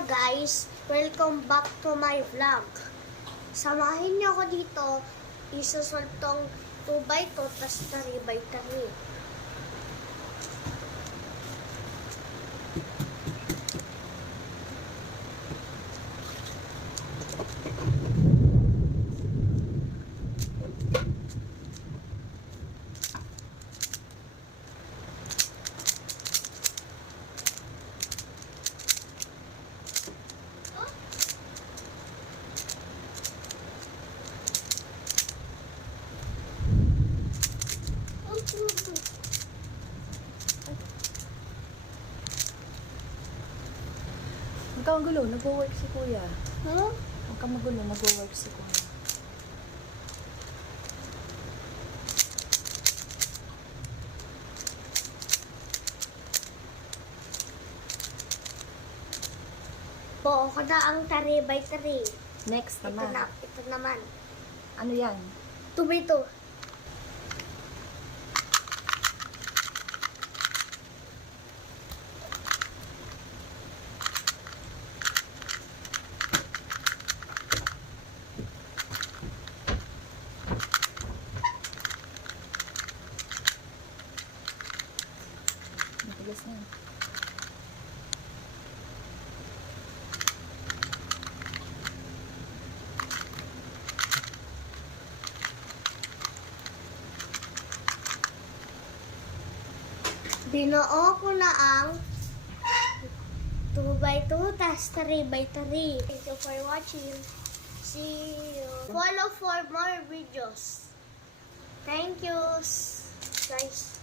Hello guys! Welcome back to my vlog. Samahin niyo ako dito. Isusolve tong 2x2 tas 3x3. Huwag kang magulo, nag-work si kuya. Huh? Huwag kang magulo, nag-work si kuya. Buo ko na ang 3x3. Next naman. Ito naman. Ano yan? 2x2. Matigas na. Binuo ko na ang 2x2 tas 3x3. Thank you for watching. See you. Follow for more videos. Thank you, guys.